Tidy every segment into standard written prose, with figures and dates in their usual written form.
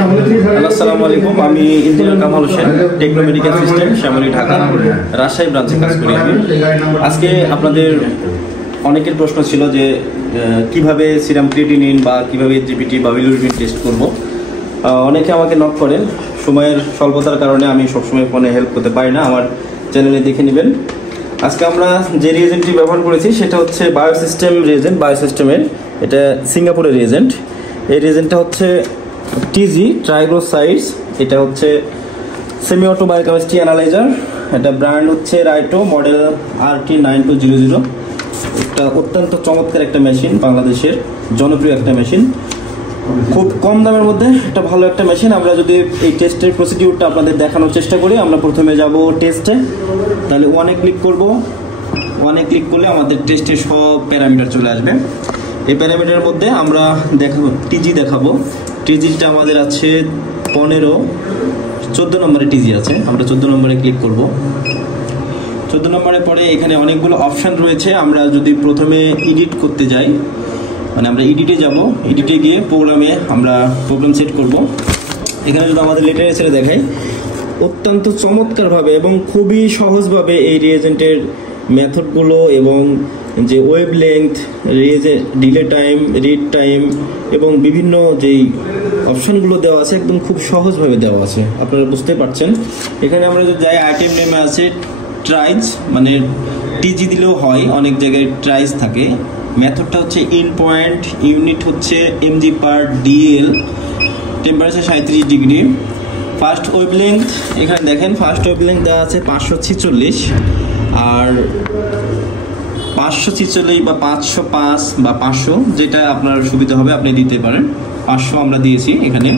আসসালামু আলাইকুম, আমি engineer Kamal Hossain, techno medical system Shyamoli Dhaka Rajshahi ব্রাঞ্চে কাজ করি। আমি আজকে আপনাদের অনেকের প্রশ্ন ছিল যে কিভাবে সিরাম ক্রিয়েটিনিন বা কিভাবে জিপিটি বা বিলিরুবিন টেস্ট করব। অনেকে আমাকে নক করেন, সময়ের স্বল্পতার কারণে আমি সবসময় ফোনে হেল্প করতে পারি না, আমার চ্যানেলে দেখে নেবেন। আজকে আমরা যে রিয়েজেন্টটি ব্যবহার করেছি সেটা হচ্ছে বায়োসিস্টেম রিয়েজেন্ট, বায়োসিস্টেমের এটা সিঙ্গাপুরের রিয়েজেন্ট। এই রিয়েজেন্টটা হচ্ছে টিজি ট্রাইগ্লোসাইডস, এটা হচ্ছে সেমি অটো বায়োকেমিস্ট্রি অ্যানালাইজার, এটা ব্র্যান্ড হচ্ছে রাইটো, মডেল RT9200। এটা অত্যন্ত চমৎকার একটা মেশিন, বাংলাদেশের জনপ্রিয় একটা মেশিন, খুব কম দামের মধ্যে একটা ভালো একটা মেশিন। আমরা যদি এই টেস্টের প্রসিডিউরটা আপনাদের দেখানোর চেষ্টা করি, আমরা প্রথমে যাব টেস্টে, তাহলে ওয়ানে ক্লিক করব। ওয়ানে ক্লিক করলে আমাদের টেস্টের সব প্যারামিটার চলে আসবে। এই প্যারামিটারের মধ্যে আমরা দেখাবো টিজি দেখাবো। টিজিটা আমাদের আছে 14 নম্বরে টিজি আছে, আমরা 14 নম্বরে ক্লিক করব। 14 নম্বরে পরে এখানে অনেকগুলো অপশান রয়েছে। আমরা যদি প্রথমে এডিট করতে যাই, মানে আমরা এডিটে যাব, এডিটে গিয়ে প্রোগ্রামে আমরা প্রোগ্রাম সেট করব। এখানে যদি আমাদের লিটারেচারে দেখাই, অত্যন্ত চমৎকারভাবে এবং খুবই সহজভাবে এই রিয়েজেন্টের মেথডগুলো এবং যে wave length, delay time, read time এবং বিভিন্ন যেই অপশানগুলো দেওয়া আছে একদম খুব সহজভাবে দেওয়া আছে, আপনারা বুঝতে পারছেন। এখানে আমরা যদি যাই, আইটেম নেমে আছে ট্রাইজ, মানে টিজি দিলেও হয়, অনেক জায়গায় ট্রাইজ থাকে। মেথডটা হচ্ছে ইন পয়েন্ট, ইউনিট হচ্ছে MG per DL, temperature 37 degree. First wavelength এখানে দেখেন, ফার্স্ট ওয়েভ লেংথ দেওয়া আছে 546, আর 546 বা 505 বা 500, যেটা আপনার সুবিধা হবে আপনি দিতে পারেন। 500 আমরা দিয়েছি এখানে।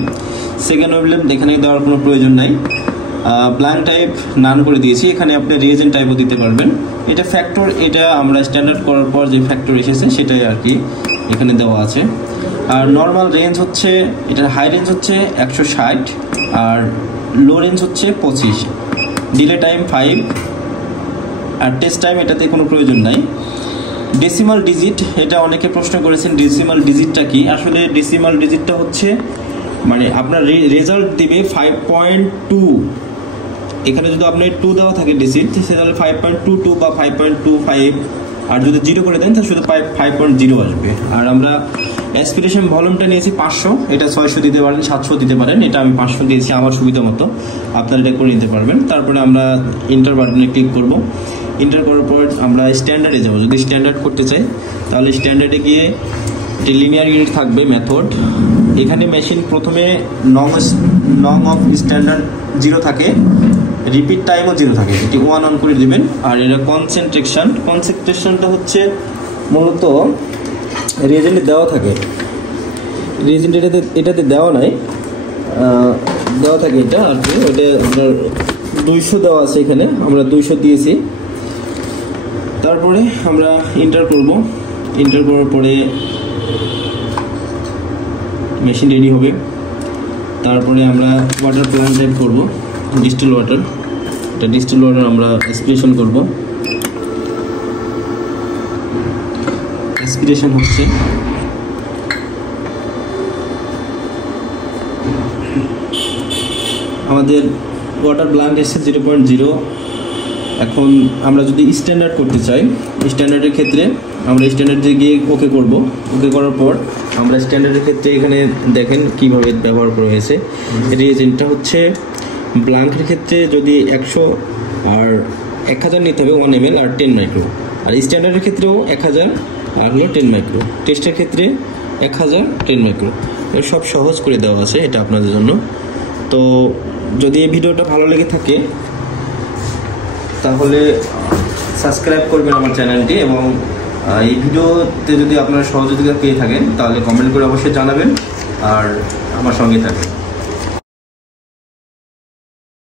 সেকেন্ড ওয়েভ লেংথ এখানে দেওয়ার কোনো প্রয়োজন নাই। ব্ল্যাঙ্ক টাইপ নান করে দিয়েছি, এখানে আপনি রিয়েজেন্ট টাইপও দিতে পারবেন। এটা ফ্যাক্টর, এটা আমরা স্ট্যান্ডার্ড করার পর যে ফ্যাক্টর এসেছে সেটাই আর কি এখানে দেওয়া আছে। আর নর্মাল রেঞ্জ হচ্ছে, এটার হাই রেঞ্জ হচ্ছে 160 আর লো রেঞ্জ হচ্ছে 25, ডিলে টাইম 5 আর টেস্ট টাইম এটাতে কোনো প্রয়োজন নাই। ডেসিমাল ডিজিট, এটা অনেকে প্রশ্ন করেছেন ডেসিমাল ডিজিটটা কি। আসলে ডেসিমাল ডিজিটটা হচ্ছে মানে আপনার রেজাল্ট দিবে 5.2, এখানে যদি আপনার 2 দেওয়া থাকে ডিজিট, তাহলে 5.22 বা 5.25, আর যদি 0 করে দেন তাহলে শুধু 5.0 আসবে। আর আমরা অ্যাসপিরেশন ভলিউমটা নিয়েছি 500, এটা 600 দিতে পারেন, 700 দিতে পারেন, এটা আমি 500 দিয়েছি আমার সুবিধা মতো, আপনারা এটা করে নিতে পারবেন। তারপরে আমরা ইন্টার বাটনে ক্লিক করব। ইন্টার করার পর আমরা স্ট্যান্ডার্ডে যাব। যদি স্ট্যান্ডার্ড করতে চাই তাহলে স্ট্যান্ডার্ডে গিয়ে যে লিনিয়ার ইউনিট থাকবে মেথড, এখানে মেশিন প্রথমে নং অফ স্ট্যান্ডার্ড 0 থাকে, রিপিট টাইমও 0 থাকে, এটি 1 অন করে দেবেন। আর এটা কনসেন্ট্রেশনটা হচ্ছে মূলত রিয়েজেন্টে দেওয়া থাকে, রিয়েজেন্ট এটাতে দেওয়া নাই, দেওয়া থাকে এটা আর কি। ওটা আপনার 200 দেওয়া আছে, এখানে আমরা 200 দিয়েছি। তারপরে আমরা ইন্টার করব। ইন্টার করার পরে মেশিন রেডি হবে। তারপরে আমরা ওয়াটার প্ল্যান্ট টাইপ করব, ডিস্টিল ওয়াটার। এটা ডিস্টিল ওয়াটার আমরা এক্সপ্রেশন করব। এক্সপিরেশন হচ্ছে আমাদের ওয়াটার ব্ল্যাঙ্ক এসছে 0.0। এখন আমরা যদি স্ট্যান্ডার্ড করতে চাই, স্ট্যান্ডার্ডের ক্ষেত্রে আমরা স্ট্যান্ডার্ডে গিয়ে ওকে করব। ওকে করার পর আমরা স্ট্যান্ডার্ডের ক্ষেত্রে এখানে দেখেন কিভাবে ব্যবহার করা হয়েছে। রিয়েজেন্টটা হচ্ছে ব্ল্যাঙ্কের ক্ষেত্রে যদি 100 আর 1000 নিতে হবে 1 ml আর 10 মাইক্রো, আর স্ট্যান্ডার্ডের ক্ষেত্রেও 1000 আর হলো 10 মাইক্রো, টেস্টের ক্ষেত্রে 1000 10 মাইক্রো। এর সব সহজ করে দেওয়া আছে এটা আপনাদের জন্য। তো যদি এই ভিডিওটা ভালো লেগে থাকে তাহলে সাবস্ক্রাইব করবেন আমার চ্যানেলটি, এবং এই ভিডিওতে যদি আপনারা সহযোগিতা পেয়ে থাকেন তাহলে কমেন্ট করে অবশ্যই জানাবেন আর আমার সঙ্গে থাকবেন।